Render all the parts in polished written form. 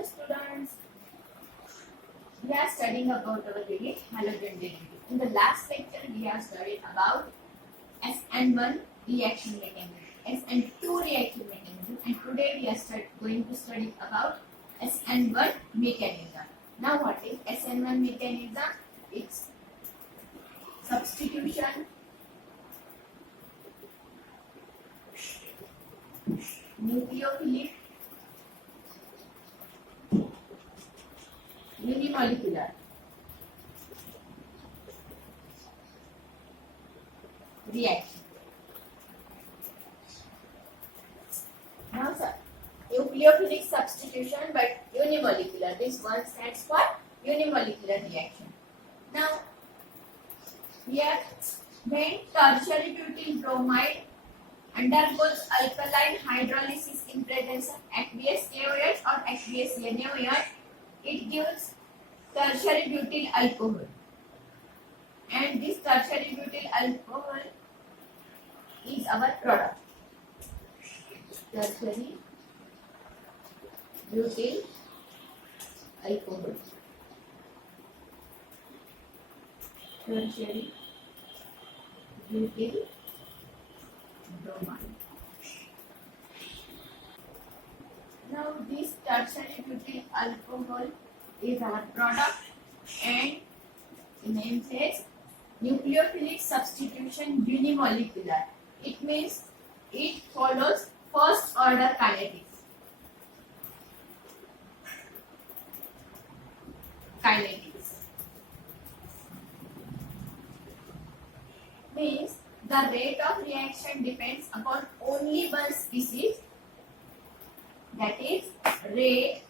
Hello students, we are studying about our unit halogen derivative. In the last lecture we have studied about SN1 reaction mechanism, SN2 reaction mechanism, and today we are going to study about SN1 mechanism. Now what is SN1 mechanism? It's substitution, nucleophilic, unimolecular reaction. Now sir, nucleophilic substitution but unimolecular. This one stands for unimolecular reaction. Now here when tertiary butyl bromide undergoes alkaline hydrolysis in presence of aqueous KOH or aqueous NaOH, it gives tertiary butyl alcohol, and this tertiary butyl alcohol is our product. Tertiary butyl alcohol. Tertiary butyl bromide. Now this tertiary butyl alcohol is our product, and the name says nucleophilic substitution unimolecular. It means it follows first order kinetics. Means the rate of reaction depends upon only one species, that is rate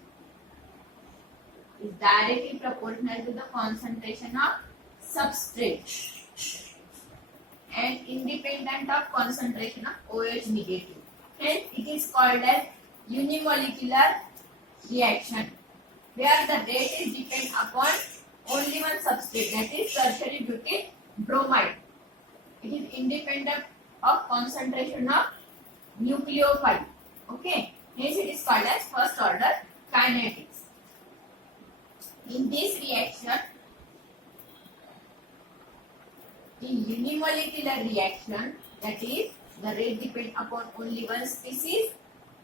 is directly proportional to the concentration of substrate and independent of concentration of OH negative. Hence it is called as unimolecular reaction, where the rate is depend upon only one substrate, that is tertiary butyl bromide. It is independent of concentration of nucleophile. Okay, hence it is called as first order kinetics. In this reaction, in unimolecular reaction, that is the rate depends upon only one species,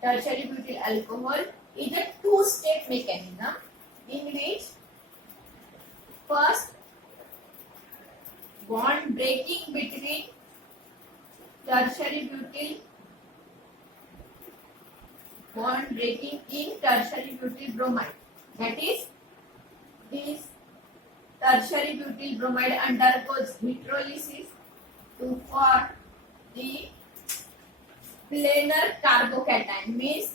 tertiary butyl alcohol is a two-step mechanism in which first bond breaking between tertiary butyl in tertiary butyl bromide, that is this tertiary butyl bromide undergoes hydrolysis to form the planar carbocation, means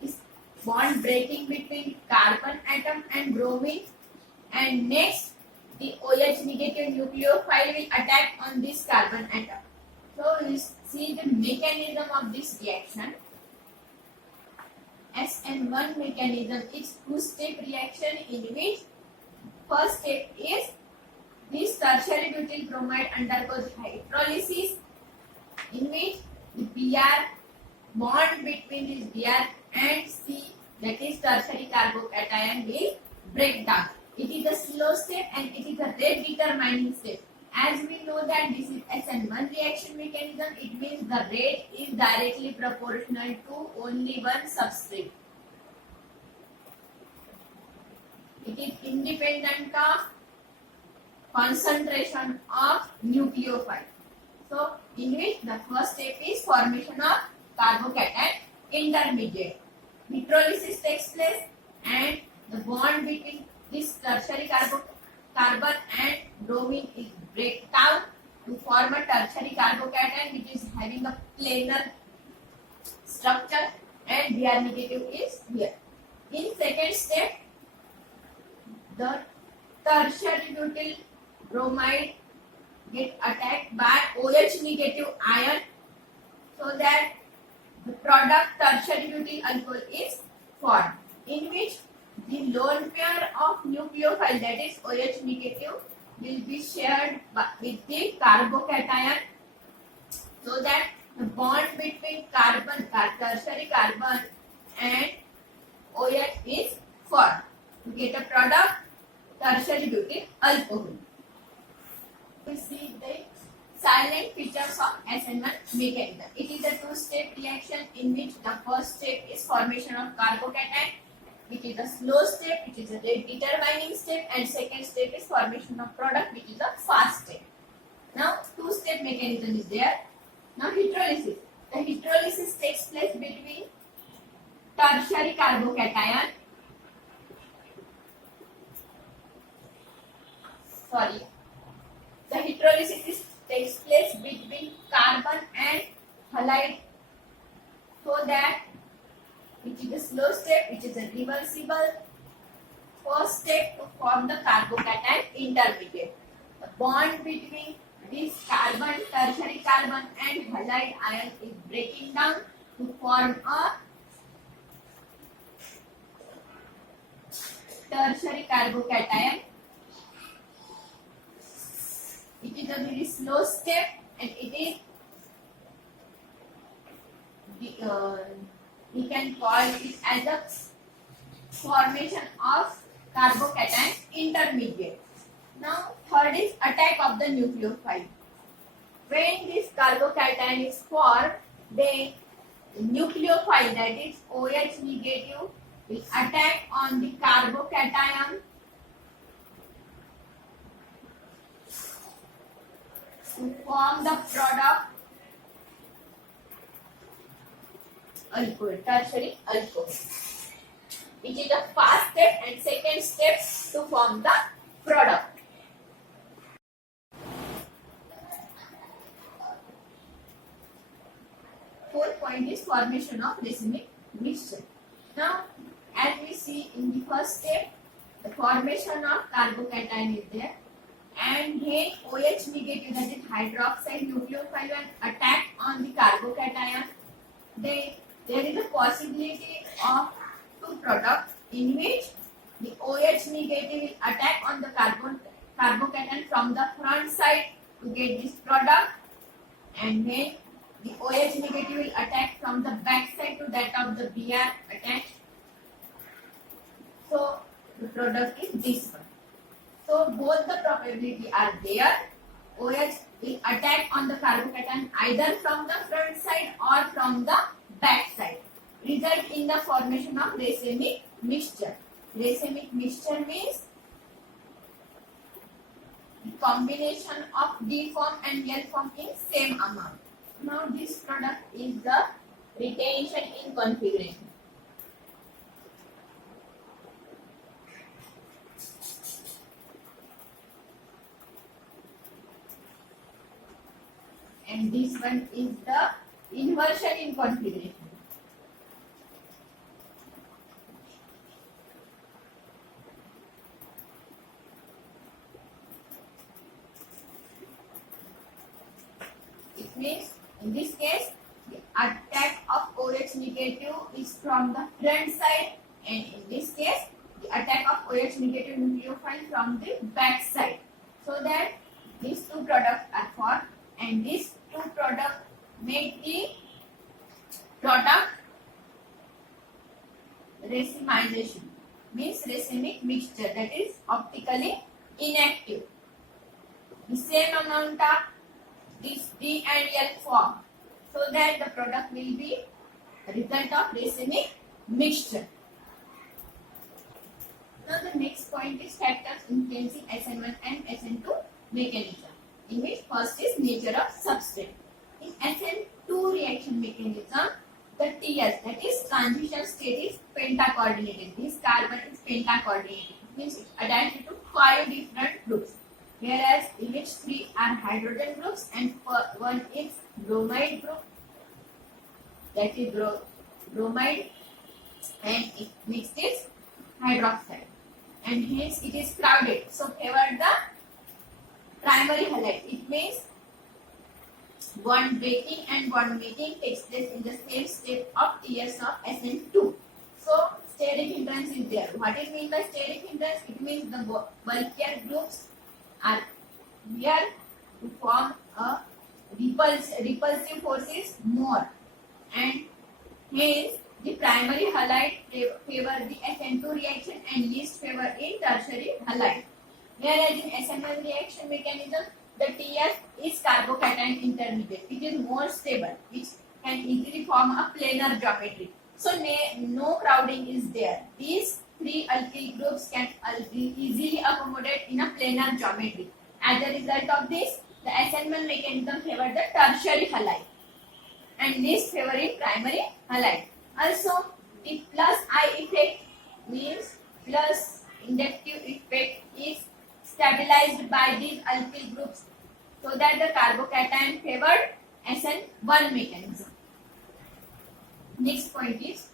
is bond breaking between carbon atom and bromine, and next the OH negative nucleophile will attack on this carbon atom. So you see the mechanism of this reaction. SN1 mechanism is two-step reaction in which first step is this tertiary butyl bromide undergoes hydrolysis, in which the Br bond between this Br and C, that is tertiary carbocation, will break down. It is a slow step and it is a rate determining step. As we know that this is SN1 reaction mechanism, it means the rate is directly proportional to only one substrate. It is independent of concentration of nucleophile. So, in which the first step is formation of carbocation intermediate. Hydrolysis takes place and the bond between this tertiary carbon and bromine is break down to form a tertiary carbocation which is having a planar structure, and Br negative is here. In second step, the tertiary butyl bromide get attacked by OH negative ion, so that the product tertiary butyl alcohol is formed, in which the lone pair of nucleophile, that is OH negative, will be shared with the carbocation, so that the bond between tertiary carbon and OH is formed to get a product tertiary butyl alcohol. We see the silent features of SN1 mechanism. It is a two-step reaction in which the first step is formation of carbocation, which is a slow step, which is a rate determining step, and second step is formation of product, which is a fast step. Now, two-step mechanism is there. Now, hydrolysis. The hydrolysis takes place between tertiary carbocation. The hydrolysis takes place between carbon and halide, so that which is a slow step, which is a reversible first step to form the carbocation intermediate. The bond between this carbon, tertiary carbon and halide ion is breaking down to form a tertiary carbocation. It is a very slow step, and it is we can call it as a formation of carbocation intermediate. Now, third is attack of the nucleophile. When this carbocation is formed, then the nucleophile, that is OH negative, will attack on the carbocation to form the product alcohol, tertiary alcohol, which is the first step, and second step to form the product. Fourth point is formation of racemic mixture. Now, as we see in the first step, the formation of carbocation is there, and then OH negative, that is hydroxide nucleophile, will attack on the carbocation. Then there is a possibility of two products in which the OH negative will attack on the carbocation from the front side to get this product, and then the OH negative will attack from the back side to that of the Br attached. So the product is this one. So both the probability are there. OH will attack on the carbocation either from the front side or from the back side, result in the formation of racemic mixture. Racemic mixture means the combination of D form and L form in same amount. Now this product is the retention in configuration. And this one is the inversion in configuration. It means in this case the attack of OH negative is from the front side, and in this case the attack of OH negative nucleophile from the back side, so that these two products are formed, and these two products make the product racemization, means racemic mixture, that is optically inactive. The same amount of this D and L form, so that the product will be a result of racemic mixture. Now the next point is factors influencing SN1 and SN2 mechanism, in which first is nature of substrate. In SN2 reaction mechanism, the TS, that is transition state, is pentacoordinated. This carbon is pentacoordinated, means it adapted to 5 different groups, whereas in which 3 are hydrogen groups and 1 is bromide group, that is bromide, and it next is hydroxide, and hence it is crowded, so favor the primary halide. It means bond breaking and bond making takes place in the same step of TS of SN2. So steric hindrance is there. What it means by steric hindrance? It means the bulkier groups are here to form a repulsive forces more, and hence the primary halide favor the SN2 reaction and least favor in tertiary halide. Whereas in SN1 reaction mechanism, the TF is carbocation intermediate. It is more stable, which can easily form a planar geometry. So no crowding is there. These three alkyl groups can easily accommodate in a planar geometry. As a result of this, the SN1 mechanism favor the tertiary halide and least favoring primary halide. Also, the plus I effect means plus inductive effect is stabilized by these alkyl groups so that the carbocation favored SN1 mechanism. Next point is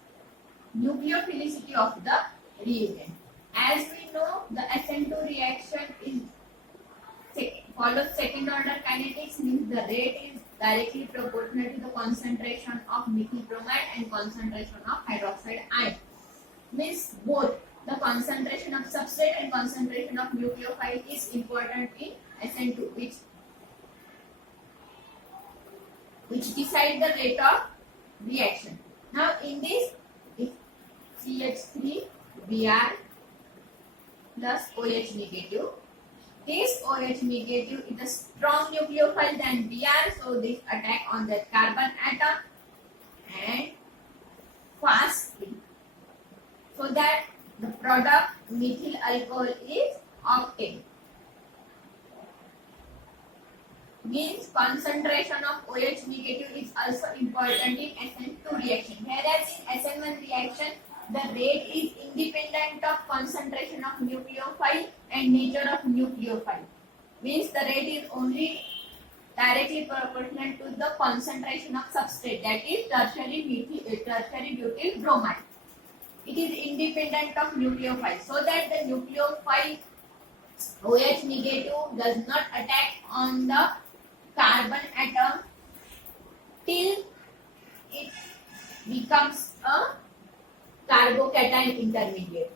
nucleophilicity of the reagent. As we know, the SN2 reaction is follows second order kinetics, means the rate is directly proportional to the concentration of methyl bromide and concentration of hydroxide ion. Means both the concentration of substrate and concentration of nucleophile is important in SN2, which decide the rate of reaction. Now in this, if CH3 Br plus OH negative, this OH negative is a strong nucleophile than Br, so this attack on the carbon atom and fastly, so that the product methyl alcohol is obtained. Means concentration of OH negative is also important in SN2 reaction. Whereas in SN1 reaction, the rate is independent of concentration of nucleophile and nature of nucleophile. Means the rate is only directly proportional to the concentration of substrate, that is tertiary butyl bromide. It is independent of nucleophile, so that the nucleophile OH negative does not attack on the carbon atom till it becomes a carbocation intermediate.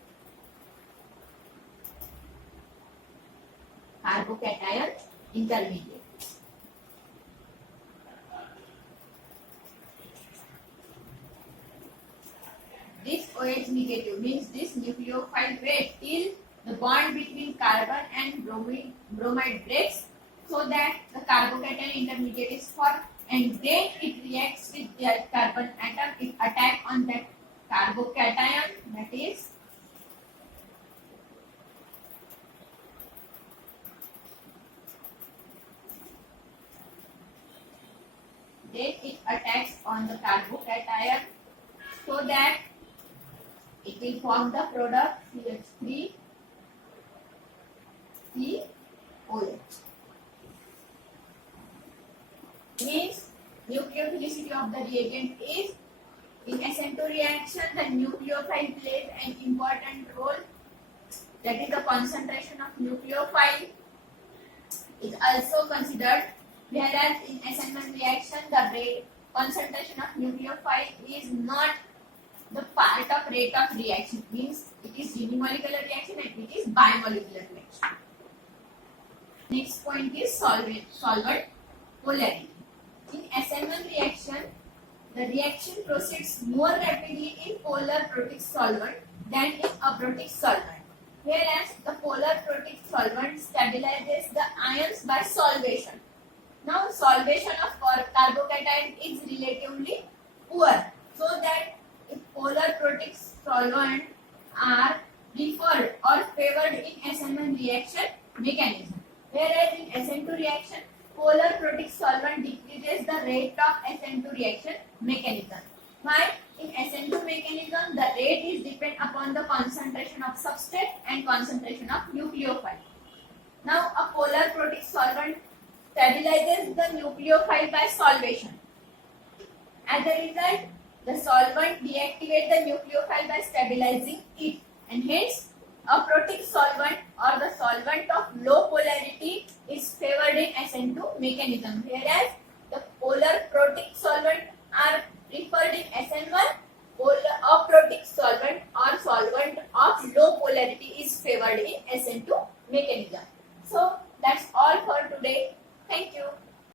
Carbocation intermediate. This OH negative means this nucleophile wait till the bond between carbon and bromide breaks, so that the carbocation intermediate is formed, and then it reacts with the carbon atom. It attacks on that carbocation, that is then it attacks on the carbocation, so that it will form the product CH3 COH. Means nucleophilicity of the reagent is, in SN2 reaction, the nucleophile plays an important role, that is the concentration of nucleophile is also considered, whereas in SN1 reaction the concentration of nucleophile is not the part of rate of reaction, means it is unimolecular reaction and it is bimolecular reaction. Next point is solvent polarity. In SN1 reaction, the reaction proceeds more rapidly in polar protic solvent than in aprotic solvent, whereas the polar protic solvent stabilizes the ions by solvation. Now solvation of carbocation is relatively poor, so that if polar protic solvent are preferred or favored in SN1 reaction mechanism, whereas in SN2 reaction, polar protic solvent decreases the rate of SN2 reaction mechanism. Why? In SN2 mechanism, the rate is depend upon the concentration of substrate and concentration of nucleophile. Now, a polar protic solvent stabilizes the nucleophile by solvation. As a result, the solvent deactivates the nucleophile by stabilizing it, and hence aprotic solvent or the solvent of low polarity is favored in SN2 mechanism, whereas the polar protic solvent are preferred in SN1. Aprotic solvent or solvent of low polarity is favored in SN2